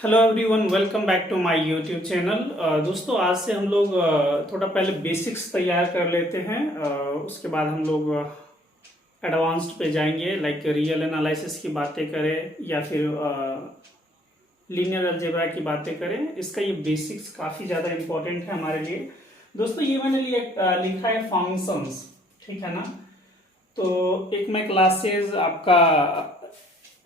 Hello everyone, welcome back to my YouTube channel. दोस्तों, आज से हम लोग थोड़ा पहले बेसिक्स तैयार कर लेते हैं। उसके बाद हम लोग एडवांस्ड पे जाएंगे, लाइक रियल एनालिसिस की बातें करें या फिर लीनियर अलजेब्रा की बातें करें। इसका ये बेसिक्स काफ़ी ज़्यादा इम्पोर्टेंट है हमारे लिए। दोस्तों, ये मैंने लिखा है फंक्शंस, ठीक है ना। तो एक मैं क्लासेस आपका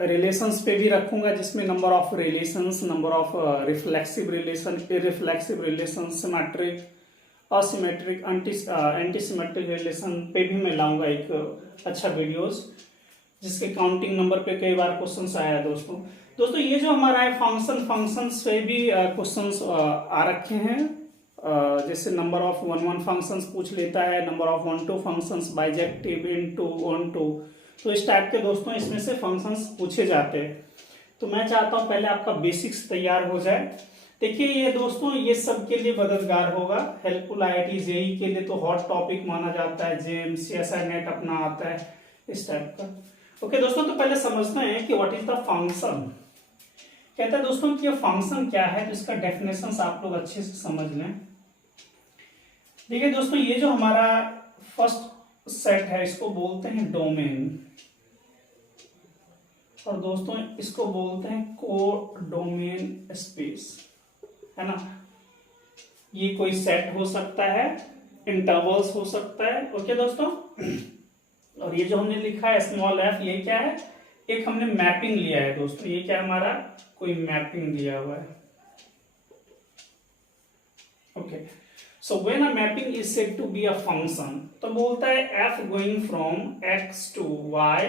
रिलेशंस पे भी रखूंगा, जिसमें number of relations, number of reflexive relation, irreflexive relation, symmetric, asymmetric, antisymmetric relation पे भी मैं लाऊंगा एक अच्छा वीडियोस, जिसके काउंटिंग नंबर पे कई बार क्वेश्चंस आया है। दोस्तों ये जो हमारा है फंक्शंस पे भी क्वेश्चंस आ रखे हैं। जैसे नंबर ऑफ वन फंक्शंस पूछ लेता है, number of 1-2 functions, bijective, into, onto. तो इस टाइप के दोस्तों इसमें से फंक्शंस पूछे जाते हैं। तो मैं चाहता हूं पहले आपका बेसिक्स तैयार हो जाए। देखिए ये दोस्तों, ये सब के लिए मददगार होगा। हेल्पफुल आईआईटी जेईई के लिए तो हॉट टॉपिक माना जाता है, जेएम सीएसआई नेट अपना आता है इस टाइप का। ओके दोस्तों, तो पहले समझते हैं कि व्हाट इज द फंक्शन। कहता है दोस्तों कि ये फंक्शन क्या है, तो इसका डेफिनेशन आप लोग अच्छे से समझ लें। देखिए दोस्तों, ये जो हमारा फर्स्ट सेट है इसको बोलते हैं डोमेन, और दोस्तों इसको बोलते हैं कोडोमेन स्पेस, है ना। ये कोई सेट हो सकता है, इंटरवल्स हो सकता है। ओके दोस्तों, और ये जो हमने लिखा है स्मॉल एफ, ये क्या है, एक हमने मैपिंग लिया है दोस्तों। ये क्या हमारा कोई मैपिंग दिया हुआ है। Okay, so when a mapping is said to be a function, तो बोलता है f going from x to y,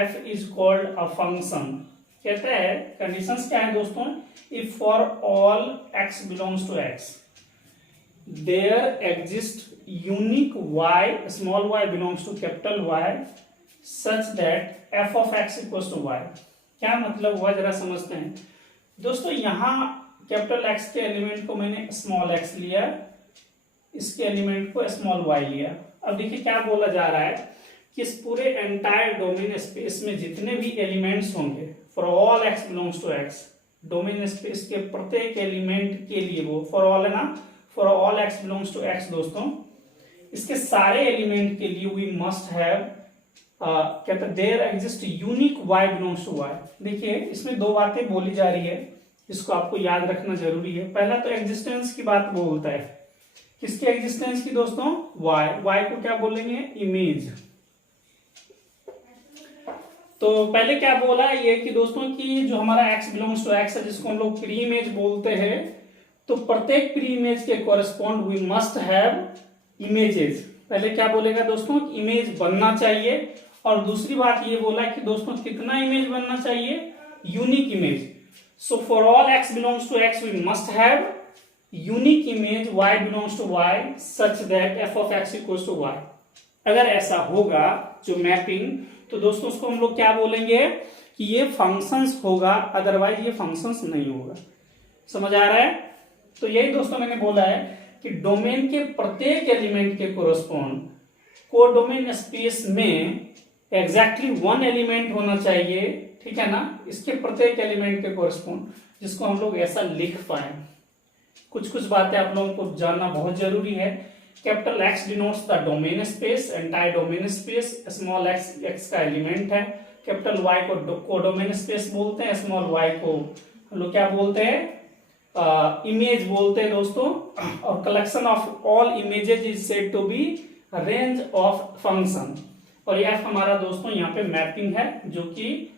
f is called a function। कहता है कंडीशंस क्या है दोस्तों, if for all x belongs to x there exists unique y, small y belongs to capital Y such that f of x equals to y। क्या मतलब हुआ जरा समझते हैं दोस्तों। यहां कैपिटल एक्स के एलिमेंट को मैंने स्मॉल एक्स लिया, इसके एलिमेंट को स्मॉल वाई लिया। अब देखिए क्या बोला जा रहा है कि इस पूरे एंटायर डोमेन स्पेस में जितने भी एलिमेंट्स होंगे, for all x belongs to x, domain space के प्रत्येक एलिमेंट के लिए, वो फॉर ऑल है ना, for all x belongs to x दोस्तों, इसके सारे एलिमेंट के लिए वी मस्ट हैव कहते हैं there exist unique y belongs to y. देखिए इसमें दो बातें बोली जा रही है, इसको आपको याद रखना जरूरी है। पहला तो एग्जिस्टेंस की बात बोलता है, किसके एग्जिस्टेंस की दोस्तों, y। y को क्या बोलेंगे, इमेज। तो पहले क्या बोला ये कि दोस्तों कि जो हमारा x बिलोंग्स टू x है, जिसको हम लोग प्री इमेज बोलते हैं, तो प्रत्येक प्री इमेज के correspond we must have images. पहले क्या बोलेगा दोस्तों, इमेज बनना चाहिए। और दूसरी बात ये बोला कि दोस्तों कितना इमेज बनना चाहिए, unique image. So for all x belongs to x, we must have unique image y belongs to y such that f of x equals to y। अगर ऐसा होगा जो मैपिंग, तो दोस्तों उसको हम लोग क्या बोलेंगे कि ये फंक्शंस होगा, अदरवाइज ये फंक्शंस नहीं होगा। समझ आ रहा है। तो यही दोस्तों मैंने बोला है कि डोमेन के प्रत्येक एलिमेंट के कोरस्पॉन्ड कोडोमेन स्पेस में एग्जैक्टली वन एलिमेंट होना चाहिए, ठीक है ना, इसके प्रत्येक एलिमेंट के कोरस्पॉन्ड, जिसको हम लोग ऐसा लिख पाए। कुछ बातें आप लोगों को जानना बहुत जरूरी है। Capital x denotes the domain space, entire domain space. Small x x का एलिमेंट है। कैपिटल वाई को कोडोमेन स्पेस बोलते हैं, स्मॉल वाई को हम लोग क्या बोलते हैं, इमेज बोलते हैं दोस्तों। और collection of all images is said to be range of function. और यह हमारा दोस्तों यहाँ पे मैपिंग है, जो कि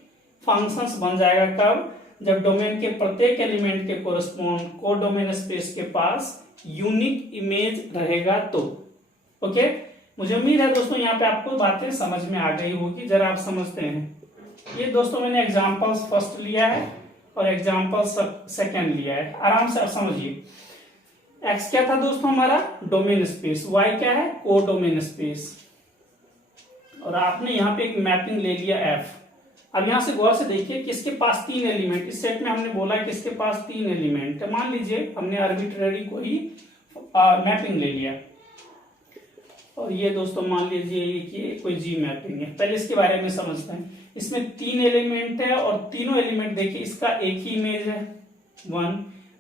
फंक्शंस बन जाएगा कब, जब डोमेन के प्रत्येक एलिमेंट के कोरस्पॉन्ड कोडोमेन स्पेस के पास यूनिक इमेज रहेगा तो। ओके, मुझे उम्मीद है दोस्तों यहाँ पे आपको बातें समझ में आ गई होगी। जरा आप समझते हैं। ये दोस्तों मैंने एग्जांपल्स फर्स्ट लिया है और एग्जांपल सेकंड लिया है, आराम से आप समझिए। एक्स क्या था दोस्तों हमारा, डोमेन स्पेस। वाई क्या है, कोडोमेन स्पेस। और आपने यहाँ पे एक मैपिंग ले लिया एफ। अब यहां से गौर से देखिए कि इसके पास 3 एलिमेंट, इस सेट में हमने बोला कि इसके पास 3 एलिमेंट है। मान लीजिए हमने आर्बिट्रेरी को ही मैपिंग ले लिया। और ये दोस्तों मान लीजिए कि कोई जी मैपिंग है। पहले इसके बारे में समझते हैं। इसमें 3 एलिमेंट है और तीनों एलिमेंट देखिए, इसका एक ही इमेज है 1,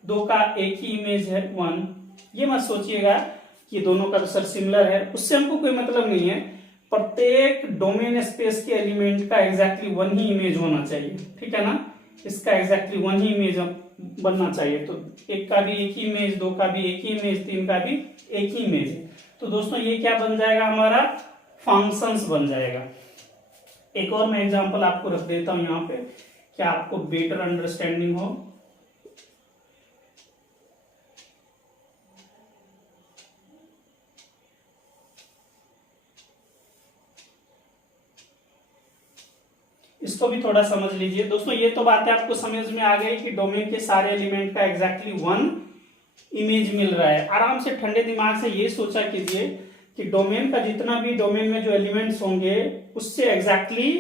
2 का एक ही इमेज है 1। ये मत सोचिएगा कि दोनों का तो सर सिमिलर है, उससे हमको कोई मतलब नहीं है। प्रत्येक डोमेन स्पेस के एलिमेंट का एग्जैक्टली 1 ही इमेज होना चाहिए, ठीक है ना। इसका एग्जैक्टली 1 ही इमेज बनना चाहिए। तो एक का भी एक ही इमेज, 2 का भी एक ही इमेज, 3 का भी एक ही इमेज है। तो दोस्तों ये क्या बन जाएगा, हमारा फंक्शंस बन जाएगा। एक और मैं एग्जांपल आपको रख देता हूं यहाँ पे, क्या आपको बेटर अंडरस्टैंडिंग हो। इसको भी थोड़ा समझ लीजिए दोस्तों। ये तो बातें आपको समझ में आ गई कि डोमेन के सारे एलिमेंट का एग्जैक्टली 1 इमेज मिल रहा है। आराम से ठंडे दिमाग से ये सोचा कीजिए कि डोमेन का जितना भी डोमेन में जो एलिमेंट्स होंगे उससे एग्जैक्टली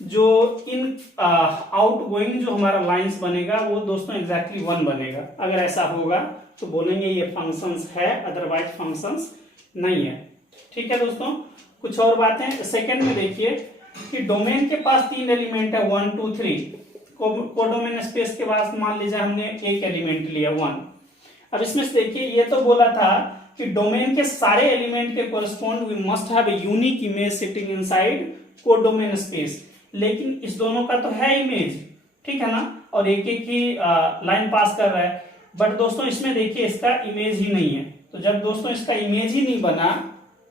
जो इन आउटगोइंग जो हमारा लाइंस बनेगा वो दोस्तों एग्जैक्टली 1 बनेगा। अगर ऐसा होगा तो बोलेंगे ये फंक्शंस है, अदरवाइज फंक्शंस नहीं है। ठीक है दोस्तों। कुछ और बातें सेकंड में देखिए कि डोमेन के पास 3 एलिमेंट है 1 2 3। कोडोमेन स्पेस के पास मान लीजिए हमने एक एलिमेंट लिया 1। अब इसमें से देखिए ये तो बोला था कि डोमेन के सारे एलिमेंट के correspond we must have a unique image sitting inside codomain space. लेकिन इस दोनों का तो है इमेज, ठीक है ना, और एक एक ही लाइन पास कर रहा है। बट दोस्तों इसमें देखिए इसका इमेज ही नहीं है। तो जब दोस्तों इसका इमेज ही नहीं बना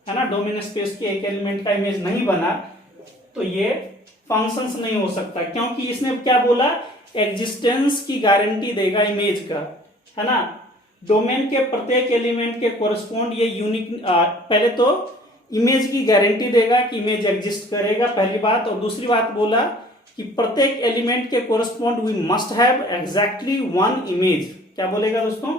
है ना, डोमेन स्पेस के एक एलिमेंट का इमेज नहीं बना, तो ये फंक्शंस नहीं हो सकता। क्योंकि इसने क्या बोला, एग्जिस्टेंस की गारंटी देगा इमेज का, है ना। डोमेन के प्रत्येक एलिमेंट के कोरस्पॉन्ड ये यूनिक, पहले तो इमेज की गारंटी देगा कि इमेज एग्जिस्ट करेगा, पहली बात। और दूसरी बात बोला कि प्रत्येक एलिमेंट के correspond we must have exactly 1 image. क्या बोलेगा दोस्तों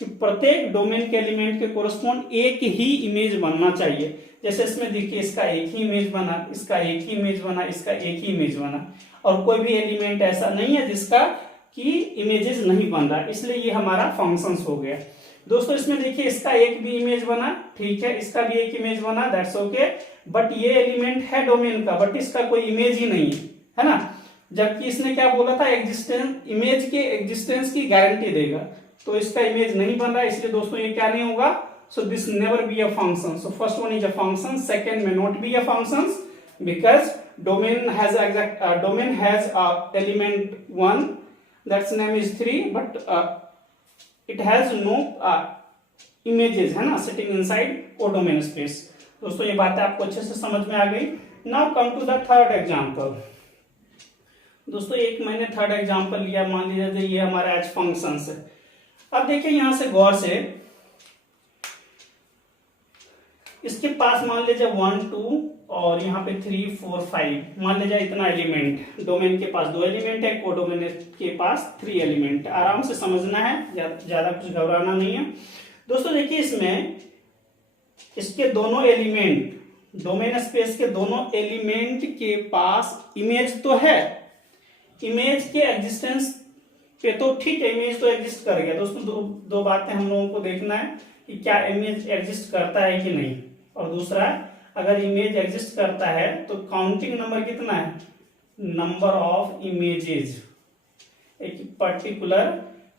कि प्रत्येक डोमेन के एलिमेंट के कोरस्पॉन्ड एक ही इमेज बनना चाहिए। जैसे इसमें देखिए इसका एक ही इमेज बना, इसका एक ही इमेज बना, इसका एक ही इमेज बना, और कोई भी एलिमेंट ऐसा नहीं है जिसका कि इमेजेस नहीं बन रहा, इसलिए ये हमारा फंक्शंस हो गया। दोस्तों इसमें देखिए इसका एक भी इमेज बना, ठीक है, इसका भी एक इमेज बना, दैट्स ओके। बट ये एलिमेंट है डोमेन का, बट इसका कोई इमेज ही नहीं है ना। जबकि इसने क्या बोला था, एग्जिस्टेंस, इमेज के एग्जिस्टेंस की गारंटी देगा, तो इसका इमेज नहीं बन रहा, इसलिए दोस्तों ये क्या नहीं होगा। So this never be a function. So first one is a function, second may not be a function because domain has element 1, that's name is 3, but it has no images, है ना, sitting inside codomain space. दोस्तों ये बातें आपको अच्छे से समझ में आ गई। Now come to the third example. दोस्तों एक मैंने थर्ड एग्जांपल लिया, मान लीजिए ये हमारा एच फंक्शंस है। अब देखिए यहां से गौर से, इसके पास मान लीजिए 1 2 और यहाँ पे 3 4 5, मान लीजिए इतना एलिमेंट। डोमेन के पास 2 एलिमेंट है, कोडोमेन के पास 3 एलिमेंट। आराम से समझना है, ज्यादा कुछ घबराना नहीं है दोस्तों। देखिए इसमें इसके दोनों एलिमेंट, डोमेन स्पेस के दोनों एलिमेंट के पास इमेज तो है, इमेज के एग्जिस्टेंस पे तो ठीक है, इमेज तो एग्जिस्ट कर गया दोस्तों। दो बातें हम लोगों को देखना है कि क्या इमेज एग्जिस्ट करता है कि नहीं, और दूसरा अगर इमेज एग्जिस्ट करता है तो काउंटिंग नंबर कितना है, नंबर ऑफ इमेजेस एक पर्टिकुलर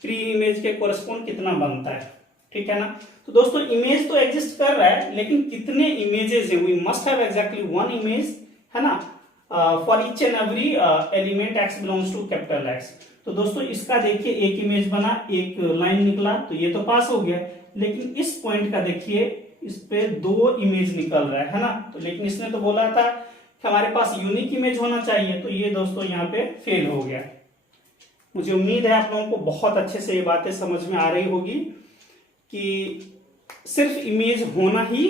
प्री इमेज के कोरस्पॉन्ड कितना बनता है, ठीक है ना। तो दोस्तों इमेज तो एग्जिस्ट कर रहा है, लेकिन कितने इमेजेस है, we must have exactly 1 image, है ना, for each and every element x belongs to capital X। तो दोस्तों इसका देखिए एक इमेज बना, एक लाइन निकला, तो ये तो पास हो गया। लेकिन इस पॉइंट का देखिए, इस पे 2 इमेज निकल रहा है ना। तो लेकिन इसने तो बोला था कि हमारे पास यूनिक इमेज होना चाहिए, तो ये दोस्तों यहाँ पे फेल हो गया। मुझे उम्मीद है आप लोगों को बहुत अच्छे से ये बातें समझ में आ रही होगी कि सिर्फ इमेज होना ही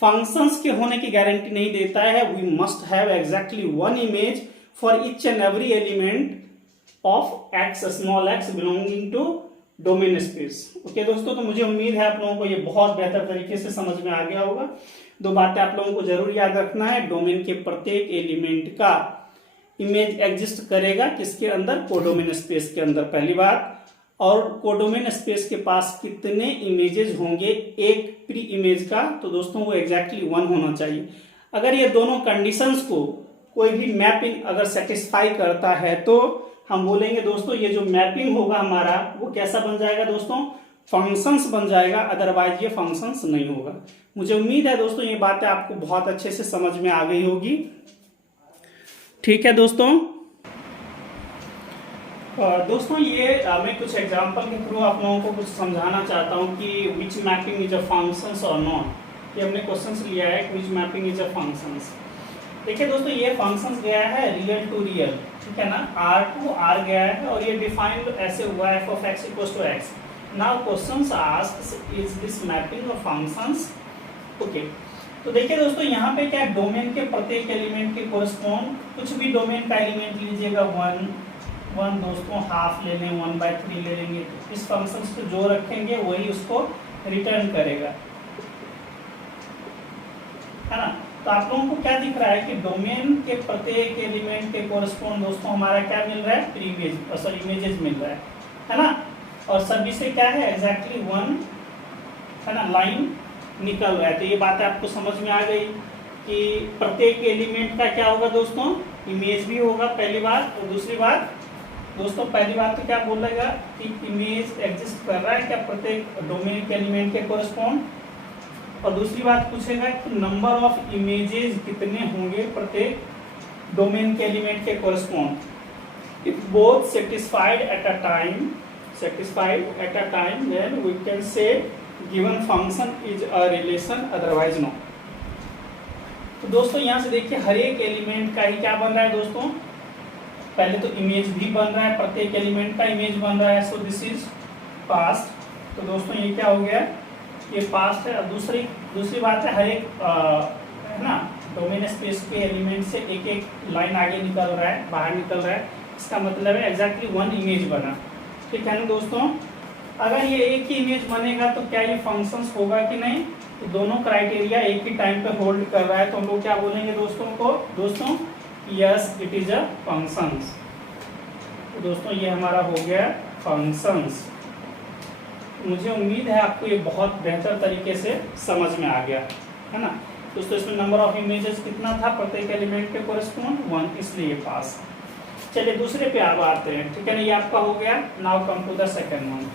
फंक्शंस के होने की गारंटी नहीं देता है। We must have exactly 1 image for each and every element of x small x belonging to domain space. Okay दोस्तों, तो मुझे उम्मीद है आप लोगों को ये बहुत बेहतर तरीके से समझ में आ गया होगा। 2 बातें आप लोगों को जरूर याद रखना है, डोमेन के प्रत्येक एलिमेंट का इमेज एग्जिस्ट करेगा किसके अंदर, कोडोमेन स्पेस के अंदर, पहली बात। और कोडोमेन स्पेस के पास कितने इमेजेस होंगे एक प्री इमेज का, तो दोस्तों वो एग्जैक्टली 1 होना चाहिए। अगर ये दोनों कंडीशंस को कोई भी मैपिंग अगर सेटिस्फाई करता है तो हम बोलेंगे दोस्तों ये जो मैपिंग होगा हमारा वो कैसा बन जाएगा दोस्तों, फंक्शंस बन जाएगा, अदरवाइज ये फंक्शंस नहीं होगा। मुझे उम्मीद है दोस्तों ये बातें आपको बहुत अच्छे से समझ में आ गई होगी। ठीक है दोस्तों, दोस्तों ये मैं कुछ एग्जांपल के थ्रू आप लोगों को कुछ समझाना चाहता हूँ कि विच मैपिंग इज अ फंक्शंस और नॉट। ये हमने क्वेश्चंस लिया है विच मैपिंग इज अ फंक्शंस। देखिए दोस्तों ये फंक्शंस गया है रियल टू रियल, ठीक है ना, R टू R गया है और ये डिफाइंड ऐसे हुआ है f of x equals to x। Now questions asks is this mapping of functions okay. तो देखिए दोस्तों यहाँ पे क्या डोमेन के प्रत्येक एलिमेंट के कोरस्पॉन्ड, कुछ भी डोमेन का एलिमेंट लीजिएगा 1 दोस्तों, हाफ ले लें 1/3 ले लेंगे, तो इस फंक्शन को जो रखेंगे वही उसको रिटर्न करेगा, है ना। तो आप लोगों को क्या दिख रहा है कि डोमेन के प्रत्येक एलिमेंट के कोरस्पॉन्ड दोस्तों हमारा क्या मिल रहा है, प्रीवियस सॉरी इमेजेस मिल रहा है ना। और सभी से क्या है एग्जैक्टली 1 है ना लाइन निकल रहा है। तो ये बात आपको समझ में आ गई कि प्रत्येक एलिमेंट का क्या होगा दोस्तों, इमेज भी होगा पहली बात। और दूसरी बात दोस्तों, पहली बात तो क्या बोलेगा कि इमेज एग्जिस्ट कर रहा है क्या प्रत्येक डोमेन के एलिमेंट के कोरस्पॉन्ड, और दूसरी बात पूछेगा कि नंबर ऑफ इमेजेस कितने होंगे प्रत्येक डोमेन के एलिमेंट के correspond. If both satisfied at a time then we can say given function is a relation, otherwise no. तो दोस्तों यहाँ से देखिए हर एक एलिमेंट का ही क्या बन रहा है दोस्तों, पहले तो इमेज भी बन रहा है, प्रत्येक एलिमेंट का इमेज बन रहा है। So this is past. तो दोस्तों ये क्या हो गया, ये पास्ट है। दूसरी बात है हर एक है ना डोमेन स्पेस के एलिमेंट से एक एक लाइन आगे निकल रहा है, बाहर निकल रहा है, इसका मतलब है एग्जैक्टली 1 इमेज बना, ठीक है ना दोस्तों। अगर ये एक ही इमेज बनेगा तो क्या ये फंक्शंस होगा कि नहीं, तो दोनों क्राइटेरिया एक ही टाइम पे होल्ड कर रहा है, तो हम लोग क्या बोलेंगे दोस्तों yes it is a functions. तो दोस्तों ये हमारा हो गया फंक्शंस। मुझे उम्मीद है आपको ये बहुत बेहतर तरीके से समझ में आ गया है ना दोस्तों। इसमें नंबर ऑफ इमेजेस कितना था प्रत्येक एलिमेंट के कोरस्पॉन्ड 1, इसलिए पास। चलिए दूसरे पे अब आते हैं, ठीक है ना, ये आपका हो गया। Now come to the second one,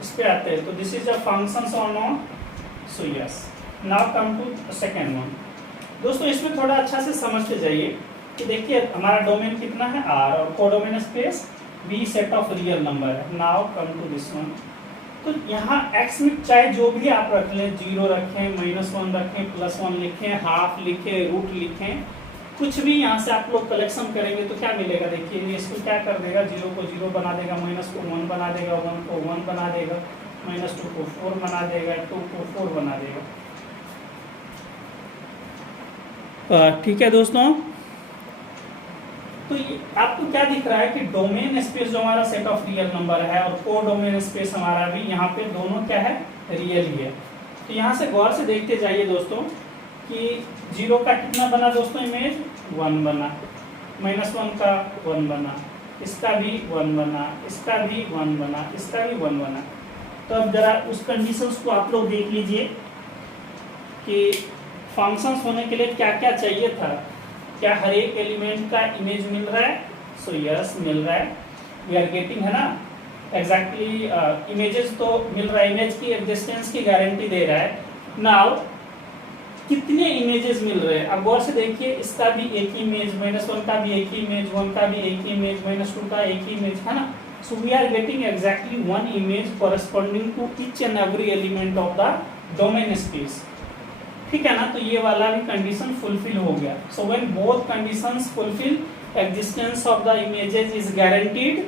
इस पे आते हैं। तो दिस इज अ फंक्शंस और not, so yes. Now come to second one. दोस्तों इसमें थोड़ा अच्छा से समझते जाइए कि देखिए हमारा डोमेन कितना है R और codomain space B set of real number है। Now come to this one. तो यहाँ x में चाहे जो भी आप रख लें, 0 रखें, -1 रखें, +1 लिखें, हाफ लिखें, रूट लिखें, कुछ भी यहाँ से आप लोग कलेक्शन करेंगे तो क्या मिलेगा। देखिए ये इसको क्या कर देगा, 0 को 0 बना देगा, -1 को 1 बना देगा, 1 को 1 बना देगा, -2 को 4 बना देगा, 2 को 4 बना देगा। ठीक है दोस्तों, तो आपको क्या दिख रहा है कि डोमेन स्पेस जो हमारा सेट ऑफ रियल नंबर है और कोडोमेन स्पेस हमारा भी यहाँ पे दोनों क्या है, रियल ही है। तो यहाँ से गौर से देखते जाइए दोस्तों कि 0 का कितना बना दोस्तों इमेज, 1 बना, -1 का 1 बना, इसका भी 1 बना, इसका भी 1 बना, इसका भी 1 बना। तो अब जरा उस कंडीशंस को आप लोग देख लीजिए कि फंक्शंस होने के लिए क्या क्या चाहिए था। क्या हर एक एलिमेंट का इमेज मिल रहा है, सो यस मिल रहा है, वी आर गेटिंग, है ना, एग्जैक्टली इमेजेस तो मिल रहा है, इमेज की एग्जिस्टेंस की गारंटी दे रहा है। नाउ कितने इमेजेस मिल रहे हैं, अब गौर से देखिए, इसका भी एक ही इमेज, -1 का भी एक ही इमेज, 1 का भी एक ही इमेज, -2 का एक ही इमेज, है ना। So we are getting exactly 1 image corresponding to each and every element of the domain space, ठीक है ना। तो ये वाला भी कंडीशन फुलफिल हो गया। So when both conditions fulfil, existence of the images is guaranteed,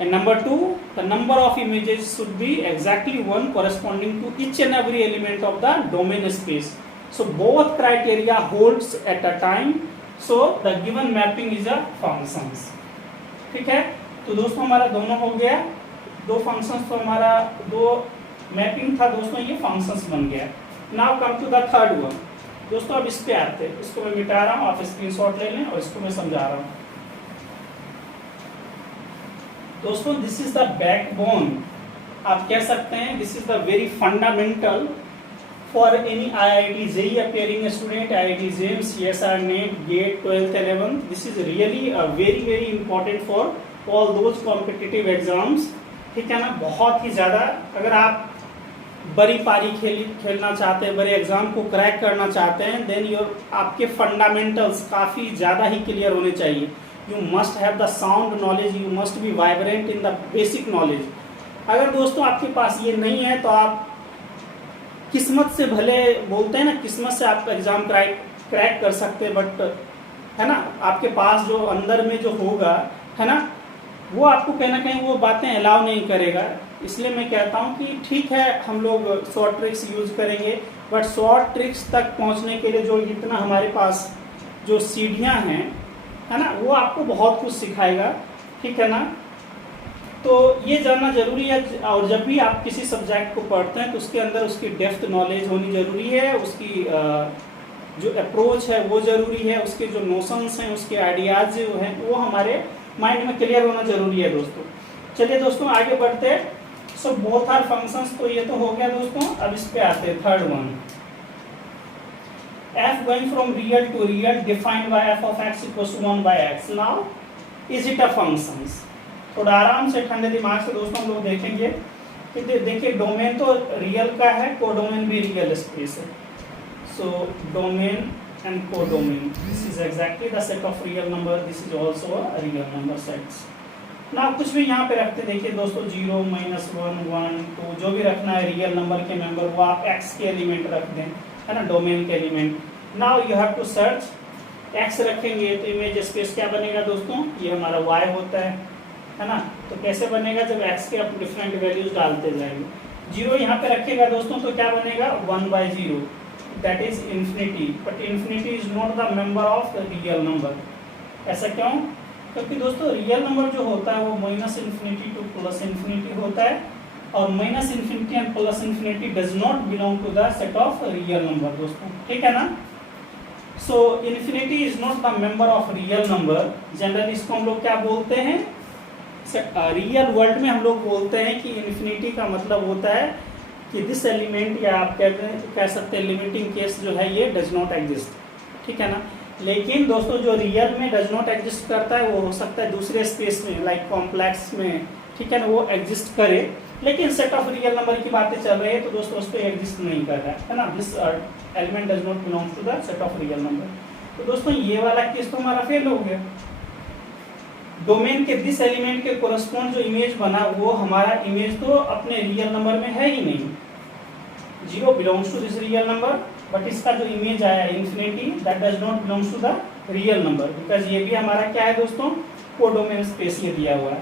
and number 2 the number of images should be exactly 1 corresponding to each and every element of the domain space. So both criteria holds at a time, so the given mapping is a functions, ठीक है। तो दोस्तों हमारा दोनों हो गया, 2 functions, तो हमारा 2 मैपिंग था दोस्तों, ये फंक्शंस बन गया। Now come to the third one दोस्तों। अब इस पे आते हैं, इसको मैं मिटा रहा हूँ, आप स्क्रीनशॉट ले लें और इसको मैं समझा रहा हूँ। दोस्तों दिस इज द बैकबोन, आप कह सकते हैं this is the very fundamental for any IIT JEE appearing student, IIT JAME, CSR, NET, GATE, 12th, 11th. This is really very important for all those competitive exams. ठीक है ना, बहुत ही ज़्यादा अगर आप बड़ी पारी खेलना चाहते हैं, बड़े एग्जाम को क्रैक करना चाहते हैं, देन योर आपके फंडामेंटल्स काफ़ी ज़्यादा ही क्लियर होने चाहिए. You must have the sound knowledge, you must be vibrant in the basic knowledge. अगर दोस्तों आपके पास ये नहीं है तो आप किस्मत से, भले बोलते हैं ना किस्मत से आप एग्जाम क्रैक कर सकते हैं, बट है ना आपके पास जो अंदर में जो होगा है ना वो आपको कहीं ना कहीं वो बातें अलाउ नहीं करेगा. इसलिए मैं कहता हूँ कि ठीक है हम लोग शॉर्ट ट्रिक्स यूज करेंगे, बट शॉर्ट ट्रिक्स तक पहुँचने के लिए जो इतना हमारे पास जो सीढ़ियाँ हैं है ना वो आपको बहुत कुछ सिखाएगा. ठीक है ना, तो ये जानना जरूरी है. और जब भी आप किसी सब्जेक्ट को पढ़ते हैं तो उसके अंदर उसकी डेप्थ नॉलेज होनी जरूरी है, उसकी जो अप्रोच है वो जरूरी है, उसके जो नोशंस हैं, उसके आइडियाज जो हैं वो हमारे माइंड में क्लियर होना जरूरी है दोस्तों. चलिए दोस्तों आगे बढ़ते हैं. सो बोथ आर फंक्शंस, तो ये तो हो गया दोस्तों. अब इस पे आते हैं third one, f going from real to real defined by f of x equals to 1 by x. Now is it a functions? थोड़ा आराम से ठंडे दिमाग से दोस्तों हम लोग देखेंगे कि देखिए डोमेन तो रियल का है, कोडोमेन भी रियल स्पेस है. So domain and codomain, this is exactly the set of real number, this is also a real number sets. ना कुछ भी यहाँ पे रखते देखिए दोस्तों 0, -1, 1, 2 जो भी रखना है रियल नंबर के मेंबर वो आप x के एलिमेंट रख दें, है ना, डोमेन के element. Now you have to search, x रखेंगे तो इमेज स्पेस क्या बनेगा दोस्तों, ये हमारा y होता है ना. तो कैसे बनेगा, जब x के आप डिफरेंट वैल्यूज डालते जाएंगे. 0 यहाँ पे रखेगा दोस्तों तो क्या बनेगा 1/0, that is infinity. But infinity is not the member of real number. ऐसा क्यों, क्योंकि दोस्तों रियल नंबर जो होता है वो -इंफिनिटी टू +इंफिनिटी होता है, और -infinity and +infinity does not belong to the set of real number दोस्तों. ठीक है ना. So infinity is not the member of real number. Generally इसको हम लोग क्या बोलते हैं, रियल वर्ल्ड में हम लोग बोलते हैं कि इन्फिनिटी का मतलब होता है कि दिस एलिमेंट, या आप कह सकते हैं लिमिटिंग केस जो है ये डज नॉट एग्जिस्ट. ठीक है ना. लेकिन दोस्तों जो रियल में डज नॉट एग्जिस्ट करता है वो हो सकता है दूसरे स्पेस में, लाइक कॉम्प्लेक्स में, ठीक है ना, वो एग्जिस्ट करे. लेकिन सेट ऑफ रियल नंबर की बातें चल रही है तो दोस्तों उस पर एग्जिस्ट नहीं कर रहा है ना. This element does not belong to the set of real number. तो दोस्तों ये वाला केस तो हमारा फेल हो गया. डोमेन के दिस एलिमेंट के कोरस्पॉन्ड जो इमेज बना वो हमारा इमेज तो अपने रियल नंबर में है ही नहीं. 0 belongs to this real number, but इसका जो इमेज आया infinity that does not belongs to the real number, because ये भी हमारा क्या है दोस्तों, कोडोमेन स्पेस ये दिया हुआ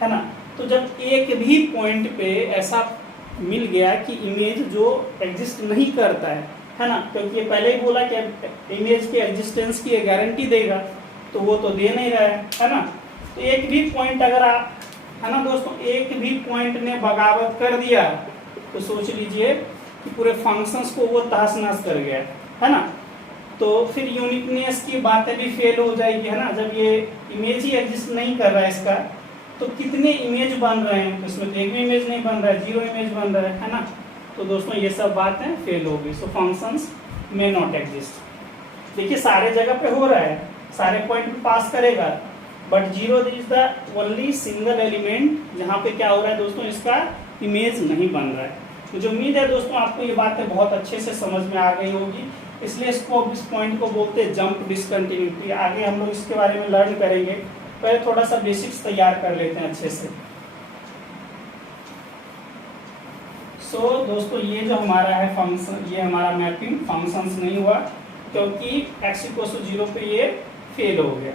है ना. तो जब एक भी पॉइंट पे ऐसा मिल गया कि इमेज जो एग्जिस्ट नहीं करता है ना, क्योंकि ये पहले ही बोला कि इमेज के एग्जिस्टेंस की गारंटी देगा, तो वो तो दे नहीं रहा है ना. तो एक भी पॉइंट अगर आप, है ना दोस्तों, एक भी पॉइंट ने बगावत कर दिया तो सोच लीजिए कि पूरे फंक्शंस को वो तहस नहस कर गया, है ना. तो फिर यूनिकनेस की बातें भी फेल हो जाएगी, है ना. जब ये इमेज ही एग्जिस्ट नहीं कर रहा है इसका, तो कितने इमेज बन रहे हैं, तो इसमें तो एक भी इमेज नहीं बन रहा है, 0 इमेज बन रहा है ना. तो दोस्तों ये सब बातें फेल हो गई. सो फंक्शंस मे नॉट एग्जिस्ट. देखिए सारे जगह पे हो रहा है, सारे पॉइंट पे पास करेगा, but 0 is the only single element जहाँ पे क्या हो रहा है दोस्तों, इसका इमेज नहीं बन रहा है. मुझे उम्मीद है दोस्तों आपको ये बातें बहुत अच्छे से समझ में आ गई होगी. इसलिए इसको इस पॉइंट को बोलते हैं जंप डिसकंटिन्यूटी. आगे हम लोग इसके बारे में लर्न करेंगे, पहले थोड़ा सा बेसिक्स तैयार कर लेते हैं अच्छे से. सो दोस्तों ये जो हमारा है फंक्शन, ये हमारा मैपिंग फंक्शंस नहीं हुआ क्योंकि x = 0 पे ये फेल हो गया.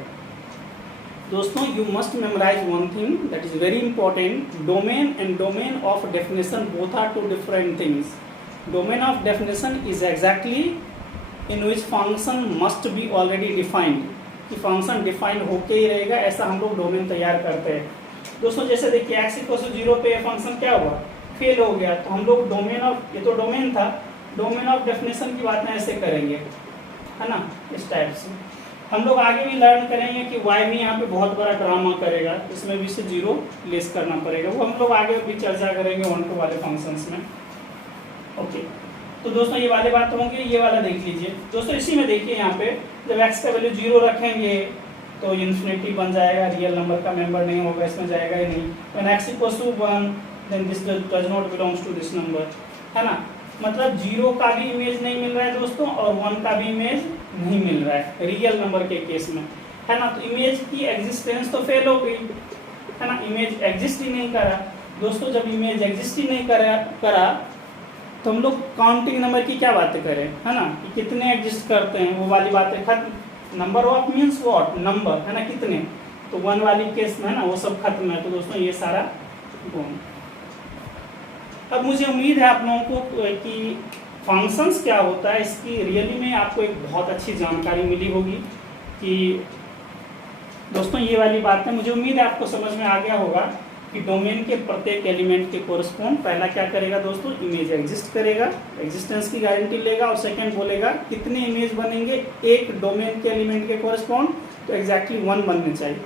दोस्तों you must memorize one thing that is very important. Domain and domain of definition both are two different things. Domain of definition is exactly in which function must be already defined, कि function defined होके ही रहेगा, ऐसा हम लोग domain तैयार करते हैं. दोस्तों जैसे देखिए x = 0 पे फंक्शन क्या हुआ, फेल हो गया, तो हम लोग डोमेन ऑफ, ये तो डोमेन था, डोमेन ऑफ डेफिनेशन की बातें ऐसे करेंगे, है ना, इस टाइप से. हम लोग आगे भी लर्न करेंगे कि वाई भी यहाँ पे बहुत बड़ा ड्रामा करेगा, इसमें भी से जीरो लेस करना पड़ेगा, वो हम लोग आगे भी चर्चा करेंगे 1 to वाले फंक्शंस में। ओके, तो दोस्तों ये वाले बात होंगे, ये वाला देख लीजिए दोस्तों। इसी में देखिए यहाँ पे जब x का वैल्यू 0 रखेंगे तो इन्फिनिटी बन जाएगा, रियल नंबर का मेंबर नहीं होगा, इसमें जाएगा ही नहीं। When x equals to 1 then this does not belongs to this number, है ना। मतलब 0 का भी इमेज नहीं मिल रहा है दोस्तों और 1 का भी इमेज नहीं मिल रहा है रियल नंबर के केस में, है ना। तो इमेज की एग्जिस्टेंस तो फेल हो गई, है ना, इमेज एग्जिस्ट ही नहीं करा दोस्तों। जब इमेज एग्जिस्ट ही नहीं करा तो हम लोग काउंटिंग नंबर की क्या बातें करें, है ना, कि कितने एग्जिस्ट करते हैं, वो वाली बातें खत्म। Number of means what, number, है ना, कितने, तो 1 वाली केस में, है ना, वो सब खत्म है। तो दोस्तों ये सारा गुण। अब मुझे उम्मीद है आप लोगों को कि फंक्शंस क्या होता है इसकी रियली में आपको एक बहुत अच्छी जानकारी मिली होगी कि दोस्तों ये वाली बात है। मुझे उम्मीद है आपको समझ में आ गया होगा कि डोमेन के प्रत्येक एलिमेंट के कोरस्पॉन्ड पहला क्या करेगा दोस्तों, इमेज एग्जिस्ट करेगा, एग्जिस्टेंस की गारंटी लेगा, और सेकंड बोलेगा कितने इमेज बनेंगे एक डोमेन के एलिमेंट के कोरस्पॉन्ड, तो एग्जैक्टली 1 बनने चाहिए।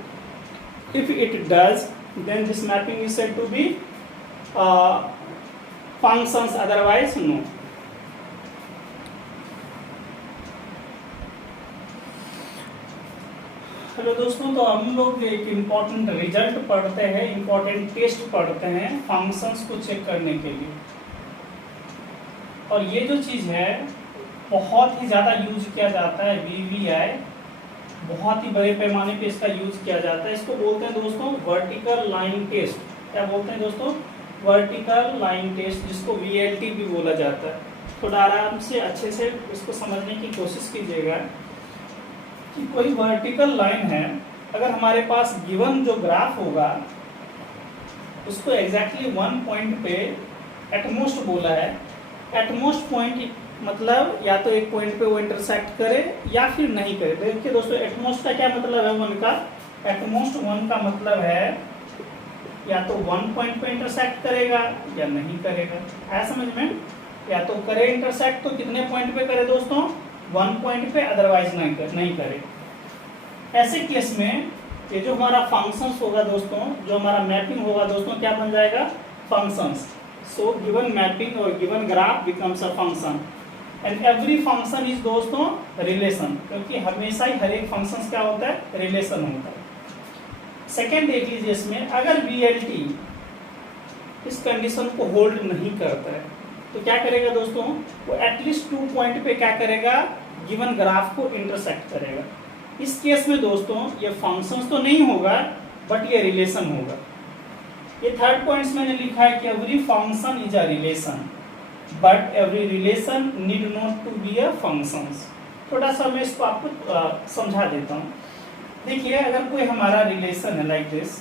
If it does then this mapping is said to be functions, otherwise no. Hello दोस्तों, तो हम लोग एक इम्पॉर्टेंट रिजल्ट पढ़ते हैं, इम्पॉर्टेंट टेस्ट पढ़ते हैं फंक्शंस को चेक करने के लिए। और ये जो चीज़ है बहुत ही ज़्यादा यूज किया जाता है, VVI, बहुत ही बड़े पैमाने पे इसका यूज किया जाता है। इसको बोलते हैं दोस्तों वर्टिकल लाइन टेस्ट। क्या बोलते हैं दोस्तों, वर्टिकल लाइन टेस्ट, जिसको VLT भी बोला जाता है। थोड़ा आराम से अच्छे से इसको समझने की कोशिश कीजिएगा कि कोई वर्टिकल लाइन है, अगर हमारे पास गिवन जो ग्राफ होगा उसको एग्जैक्टली 1 पॉइंट पे एटमोस्ट बोला है। एटमोस्ट पॉइंट मतलब या तो एक पॉइंट पे वो इंटरसेक्ट करे या फिर नहीं करे। देखिए दोस्तों, एटमोस्ट का क्या मतलब है 1 का, एटमोस्ट 1 का मतलब है या तो 1 पॉइंट पे इंटरसेक्ट करेगा या नहीं करेगा, है समझ में। या तो करे इंटरसेक्ट तो कितने पॉइंट पे करे दोस्तों, 1 पॉइंट पे, अदरवाइज नहीं करे। ऐसे केस में ये जो हमारा फंक्शंस होगा दोस्तों, जो हमारा मैपिंग होगा दोस्तों, क्या बन जाएगा, फंक्शंस। सो गिवन मैपिंग और given graph becomes a function and every function is दोस्तों रिलेशन, क्योंकि हमेशा ही हर एक फंक्शन क्या होता है, रिलेशन होता है। सेकेंड देख लीजिए, इसमें अगर VLT इस कंडीशन को होल्ड नहीं करता है तो क्या करेगा दोस्तों, वो एटलीस्ट 2 पॉइंट पे क्या करेगा, गिवन ग्राफ को इंटरसेक्ट करेगा। इस केस में दोस्तों ये फंक्शंस तो नहीं होगा बट ये रिलेशन होगा। ये थर्ड पॉइंट्स मैंने लिखा है कि every function is a relation but every relation need not to be a functions. थोड़ा सा मैं इसको आपको समझा देता हूँ। देखिए, अगर कोई हमारा रिलेशन है लाइक दिस,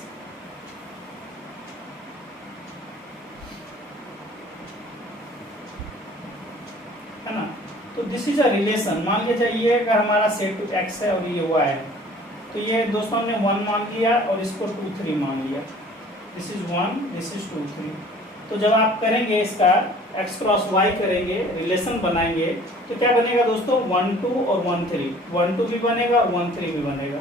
है ना, तो दिस इज अ रिलेशन। मान के जाइए अगर हमारा सेट x है और ये y है, तो ये दोस्तों हमने 1 मान लिया और इसको 2 3 मान लिया। This is 1, this is 2 3। तो जब आप करेंगे इसका x क्रॉस y करेंगे, रिलेशन बनाएंगे, तो क्या बनेगा दोस्तों, 1 2 और 1 3, 1 2 भी बनेगा, 1 3 भी बनेगा।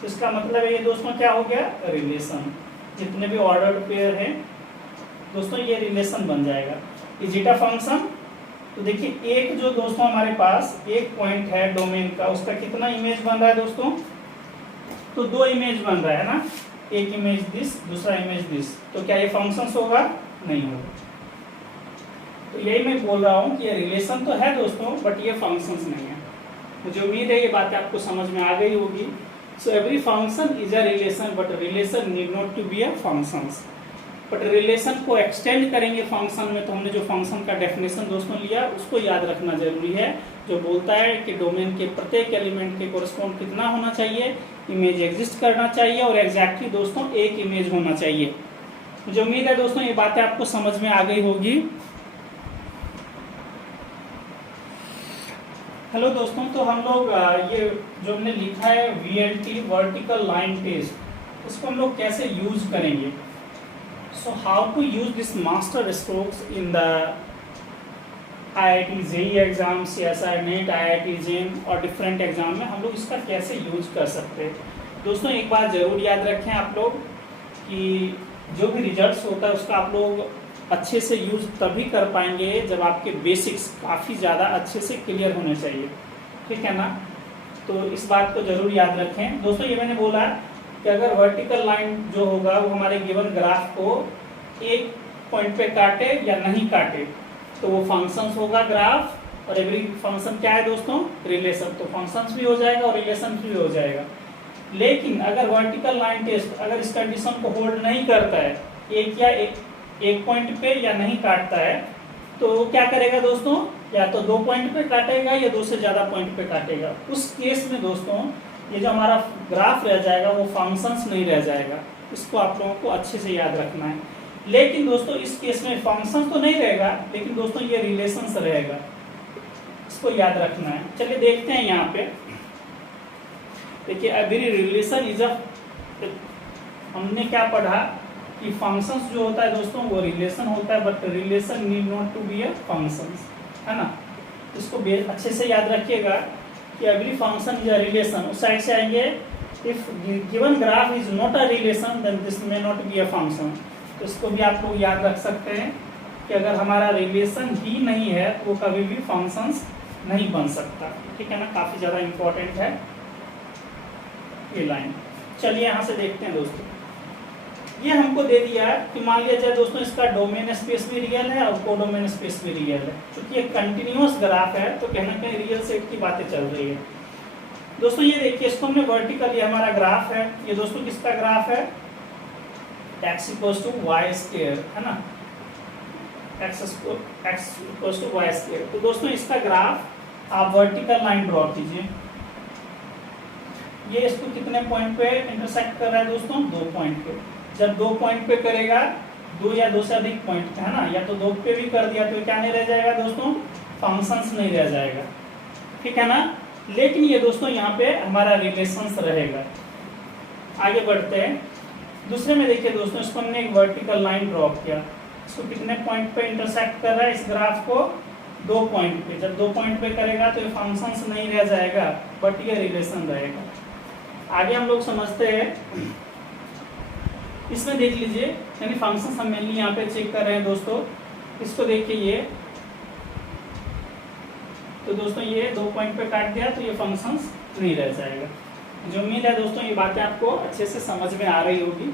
तो इसका मतलब है ये दोस्तों क्या हो गया, रिलेशन। जितने भी ऑर्डर्ड पेयर हैं दोस्तों ये रिलेशन बन जाएगा। ये जीटा फंक्शन, तो देखिए एक जो दोस्तों हमारे पास एक पॉइंट है डोमेन का, उसका कितना इमेज बन रहा है दोस्तों, तो 2 इमेज बन रहा है ना, एक इमेज दिस, दूसरा इमेज दिस। तो क्या ये फंक्शंस होगा, नहीं होगा। तो यही मैं बोल रहा हूँ कि ये रिलेशन तो है दोस्तों बट ये फंक्शंस नहीं है। मुझे उम्मीद है ये बातें आपको समझ में आ गई होगी। So every function is a relation but relation need not to be a functions. But relation को एक्सटेंड करेंगे फंक्शन में, तो हमने जो फंक्शन का डेफिनेशन दोस्तों लिया उसको याद रखना जरूरी है, जो बोलता है कि डोमेन के प्रत्येक एलिमेंट के कोरस्पॉन्ड कितना होना चाहिए, इमेज एग्जिस्ट करना चाहिए और एग्जैक्टली दोस्तों एक इमेज होना चाहिए। मुझे उम्मीद है दोस्तों ये बातें आपको समझ में आ गई होगी। हेलो दोस्तों, तो हम लोग ये जो हमने लिखा है VLT वर्टिकल लाइन टेस्ट, इसको हम लोग कैसे यूज करेंगे। So how to use this master strokes in the IIT JEE exam, CSIR NET, IIT JAM और डिफरेंट एग्जाम में हम लोग इसका कैसे यूज कर सकते हैं। दोस्तों एक बात जरूर याद रखें आप लोग कि जो भी रिजल्ट्स होता है उसका आप लोग अच्छे से यूज तभी कर पाएंगे जब आपके बेसिक्स काफ़ी ज़्यादा अच्छे से क्लियर होने चाहिए, ठीक है ना। तो इस बात को जरूर याद रखें। दोस्तों ये मैंने बोला कि अगर वर्टिकल लाइन जो होगा वो हमारे गिवन ग्राफ को एक पॉइंट पे काटे या नहीं काटे तो वो फंक्शंस होगा ग्राफ, और एवरी फंक्शन क्या है दोस्तों, रिलेशन। तो फंक्शंस भी हो जाएगा और रिलेशन भी हो जाएगा। लेकिन अगर वर्टिकल लाइन टेस्ट अगर इस कंडीशन को होल्ड नहीं करता है, एक पॉइंट पे या नहीं काटता है, तो क्या करेगा दोस्तों, या तो 2 पॉइंट पे काटेगा या 2 से ज्यादा पॉइंट पे काटेगा। उस केस में दोस्तों ये जो हमारा ग्राफ रह जाएगा वो फंक्शंस नहीं रह जाएगा। इसको आप लोगों को अच्छे से याद रखना है। लेकिन दोस्तों इस केस में फंक्शन तो नहीं रहेगा, लेकिन दोस्तों ये रिलेशंस रहेगा, इसको याद रखना है। चलिए देखते हैं यहाँ पे। देखिए एवरी रिलेशन इज अ, हमने क्या पढ़ा कि फंक्शंस जो होता है दोस्तों वो रिलेशन होता है, but relation need not to be a functions, है ना। इसको अच्छे से याद रखिएगा कि every function is a relation. उस साइड से आएंगे, if given graph is not a relation then this may not be a function. तो इसको भी आप लोग याद रख सकते हैं कि अगर हमारा रिलेशन ही नहीं है तो वो कभी भी फंक्शंस नहीं बन सकता, ठीक है ना। काफी ज्यादा इंपॉर्टेंट है ये लाइन। चलिए यहाँ से देखते हैं दोस्तों। ये हमको दे दिया कि मान लिया जाए दोस्तों इसका डोमेन स्पेस भी रियल है और कोडोमेन स्पेस भी रियल है। क्योंकि ये कंटिन्यूअस ग्राफ है तो कहीं ना कहीं रियल सेट की बातें चल रही है। दोस्तों ये देखिए, इसको हमने वर्टिकल, ये हमारा ग्राफ है। ये दोस्तों किसका ग्राफ है, x equals to y square, है ना, x equals to y square. तो दोस्तों इसका ग्राफ आप वर्टिकल लाइन ड्रॉ कीजिए। ये इसको कितने पॉइंट पे इंटरसेक्ट कर रहा है दोस्तों, 2 पॉइंट पे। जब 2 पॉइंट पे करेगा, 2 या 2 से अधिक पॉइंट, है ना, या तो 2 पे भी कर दिया तो क्या नहीं रह जाएगा दोस्तों, फंक्शंस नहीं रह जाएगा, ठीक है ना। लेकिन ये दोस्तों यहाँ पे हमारा रिलेशंस रहेगा। आगे बढ़ते हैं दूसरे में। देखिए दोस्तों इसको हमने एक वर्टिकल लाइन ड्रॉ किया। इसको कितने पॉइंट पे इंटरसेक्ट कर रहा है, इस ग्राफ को 2 पॉइंट पे। जब 2 पॉइंट पे करेगा तो ये फंक्शंस नहीं रह जाएगा, बट ये रिलेशन रहेगा। आगे हम लोग समझते हैं, इसमें देख लीजिए, यानी फंक्शंस हम मेनली यहाँ पे चेक कर रहे हैं दोस्तों। इसको देखिए ये, तो दोस्तों ये 2 पॉइंट पे काट दिया तो ये फंक्शंस नहीं रह जाएगा। जो उम्मीद है दोस्तों ये बातें आपको अच्छे से समझ में आ रही होगी।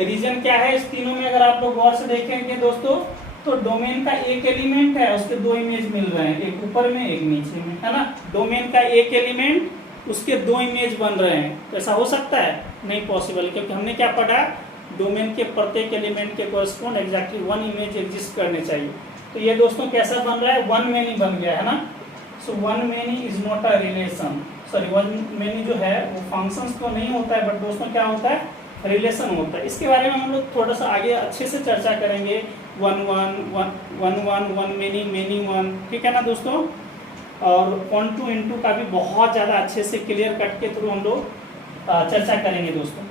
रीजन क्या है इस तीनों में, अगर आप लोग गौर से देखेंगे दोस्तों तो डोमेन का एक एलिमेंट है, उसके 2 इमेज मिल रहे हैं, एक ऊपर में एक नीचे में, है ना। डोमेन का एक एलिमेंट, उसके 2 इमेज बन रहे हैं। तो ऐसा हो सकता है, नहीं पॉसिबल, क्योंकि हमने क्या पढ़ा, डोमेन के प्रत्येक एलिमेंट के कोरस्पॉन्ड एग्जैक्टली 1 इमेज एग्जिस्ट करने चाहिए। तो ये दोस्तों कैसा बन रहा है, 1 मेनी बन गया, है ना। सो 1 many is not a relation, sorry 1 many जो है वो फंक्शंस तो नहीं होता है, बट दोस्तों क्या होता है, रिलेशन होता है। इसके बारे में हम लोग थोड़ा सा आगे अच्छे से चर्चा करेंगे। 1 1 मेनी, मेनी 1, ठीक है ना दोस्तों। और 1 2 into का भी बहुत ज़्यादा अच्छे से क्लियर कट के थ्रू हम लोग चर्चा करेंगे दोस्तों।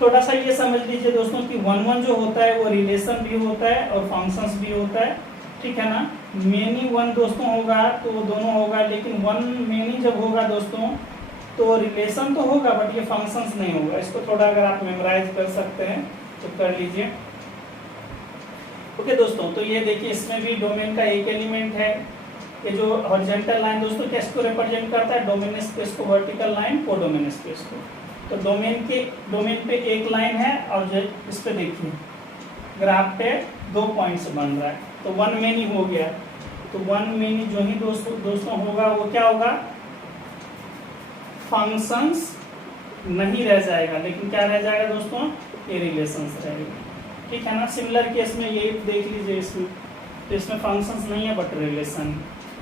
थोड़ा सा ये समझ लीजिए दोस्तों कि 1 1 जो होता है वो रिलेशन भी होता है और फंक्शंस भी होता है, ठीक है ना। मेनी 1 दोस्तों होगा तो वो दोनों होगा, लेकिन 1 मेनी जब होगा दोस्तों तो रिलेशन तो होगा बट ये फंक्शंस नहीं होगा। इसको थोड़ा अगर आप मेमोराइज कर सकते हैं तो कर लीजिए। ओके दोस्तों, तो ये देखिए इसमें भी डोमेन का एक एलिमेंट है। ये जो हॉरिजॉन्टल लाइन दोस्तों किसको रिप्रेजेंट करता है, डोमेन स्पेस को, वर्टिकल लाइन कोडोमेन स्पेस को। तो डोमेन पे एक लाइन है और जो इस पे देखिए ग्राफ पे 2 पॉइंट्स बन रहा है, तो 1 मेनी हो गया। तो 1 मेनी जो ही दोस्तों होगा वो क्या होगा, फंक्शंस नहीं रह जाएगा, लेकिन क्या रह जाएगा दोस्तों, ये रिलेशंस रहेगा, ठीक है ना। सिमिलर केस में ये देख लीजिए, इसमें तो इसमें फंक्शंस नहीं है बट रिलेशन।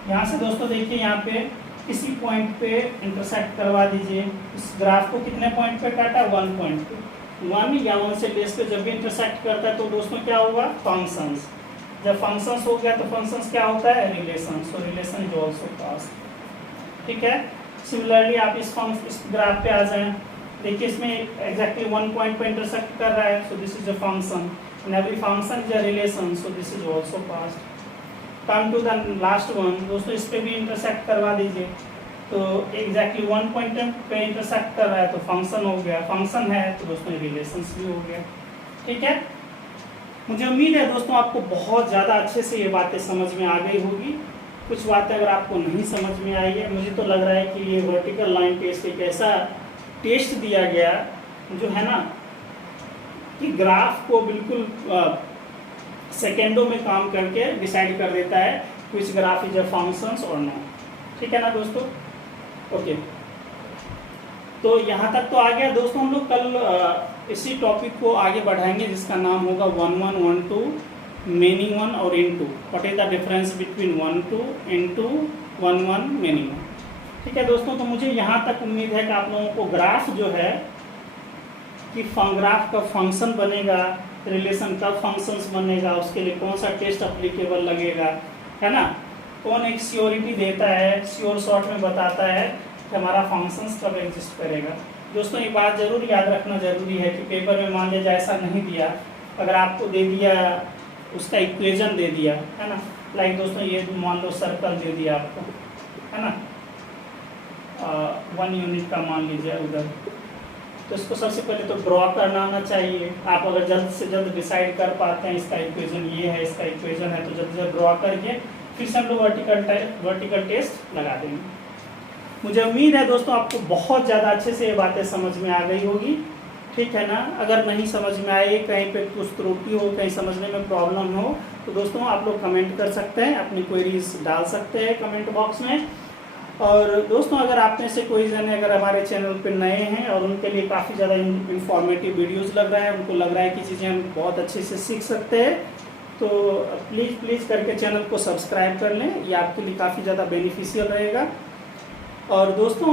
यहाँ से दोस्तों देखिए, यहाँ पे किसी पॉइंट पे इंटरसेक्ट करवा दीजिए। इस ग्राफ को कितने पॉइंट पे काटा, 1 पॉइंट पे। 1 या 1 से लेस पे जब भी इंटरसेक्ट करता है तो दोस्तों क्या होगा, फंक्शंस। जब फंक्शंस हो गया तो फंक्शंस क्या होता है, relation. So relation is also pass, ठीक है। सिमिलरली आप इस ग्राफ पे आ जाएं, देखिए इसमें एग्जैक्टली 1 पॉइंट पे इंटरसेक्ट कर रहा है, so this is a function, and every function is a relation, so this is also pass. Come to the last one दोस्तों, इस पे भी इंटरसेक्ट करवा दीजिए। तो एग्जैक्टली 1 पॉइंट पे इंटरसेक्ट कर रहा है तो फंक्शन हो गया, फंक्शन है तो दोस्तों रिलेशंस भी हो गया। ठीक है, मुझे उम्मीद है दोस्तों आपको बहुत ज़्यादा अच्छे से ये बातें समझ में आ गई होगी। कुछ बातें अगर आपको नहीं समझ में आई है, मुझे तो लग रहा है कि ये वर्टिकल लाइन टेस्ट एक ऐसा टेस्ट दिया गया जो है ना कि ग्राफ को बिल्कुल सेकेंडों में काम करके डिसाइड कर देता है which graph is a functions और नॉट। ठीक है ना दोस्तों, ओके। तो यहाँ तक तो आ गया दोस्तों। हम लोग कल इसी टॉपिक को आगे बढ़ाएंगे जिसका नाम होगा 1 1 1 2 meaning 1 और in 2। What is the difference between 1 2 in 2 1 1 meaning 1। ठीक है दोस्तों, तो मुझे यहाँ तक उम्मीद है कि आप लोगों को ग्राफ जो है कि ग्राफ का फंक्शन बनेगा, रिलेशन कब फंक्शंस बनेगा, उसके लिए कौन सा टेस्ट अप्लीकेबल लगेगा, है ना, कौन एक श्योरिटी देता है, श्योर शॉर्ट में बताता है कि हमारा फंक्शंस कब एग्जिस्ट करेगा। दोस्तों ये बात जरूर याद रखना जरूरी है कि पेपर में मान लीजिए ऐसा नहीं दिया, अगर आपको दे दिया उसका इक्वेशन दे दिया, है ना, लाइक दोस्तों ये मान लो सर्कल दे दिया आपको, है ना, 1 यूनिट का मान लीजिए उधर, तो इसको सबसे पहले तो ड्रॉ करना आना चाहिए। आप अगर जल्द से जल्द डिसाइड कर पाते हैं इसका इक्वेशन ये है, इसका इक्वेशन है, तो जल्द से जल्द ड्रॉ करके फिर से हम लोग वर्टिकल टेस्ट लगा देंगे। मुझे उम्मीद है दोस्तों आपको बहुत ज़्यादा अच्छे से ये बातें समझ में आ गई होगी। ठीक है ना, अगर नहीं समझ में आए, कहीं पे कुछ त्रुटि हो, कहीं समझने में प्रॉब्लम हो, तो दोस्तों आप लोग कमेंट कर सकते हैं, अपनी क्वेरीज डाल सकते हैं कमेंट बॉक्स में। और दोस्तों अगर आप में से कोई जन अगर हमारे चैनल पे नए हैं और उनके लिए काफ़ी ज़्यादा इंफॉर्मेटिव वीडियोस लग रहा है, उनको लग रहा है कि चीज़ें हम बहुत अच्छे से सीख सकते हैं, तो प्लीज़ करके चैनल को सब्सक्राइब कर लें, ये आपके लिए काफ़ी ज़्यादा बेनिफिशियल रहेगा। और दोस्तों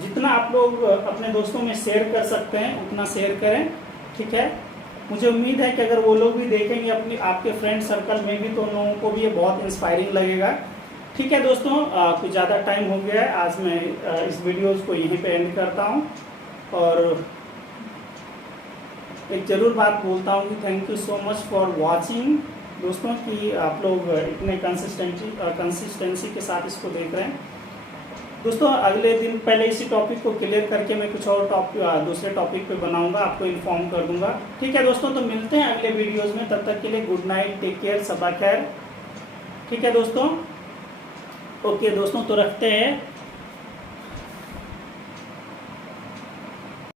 जितना आप लोग अपने दोस्तों में शेयर कर सकते हैं उतना शेयर करें। ठीक है, मुझे उम्मीद है कि अगर वो लोग भी देखेंगे अपने आपके फ्रेंड सर्कल में भी, तो उन लोगों को भी ये बहुत इंस्पायरिंग लगेगा। ठीक है दोस्तों, कुछ ज़्यादा टाइम हो गया है, आज मैं इस वीडियोज़ को यहीं पे एंड करता हूँ। और एक ज़रूर बात बोलता हूँ कि thank you so much for watching दोस्तों, कि आप लोग इतने कंसिस्टेंसी के साथ इसको देख रहे हैं। दोस्तों अगले दिन पहले इसी टॉपिक को क्लियर करके मैं कुछ और दूसरे टॉपिक पे बनाऊंगा, आपको इन्फॉर्म कर दूंगा। ठीक है दोस्तों, तो मिलते हैं अगले वीडियोज़ में, तब तक के लिए गुड नाइट, टेक केयर, सबा खैर। ठीक है दोस्तों, ओके दोस्तों, तो रखते हैं।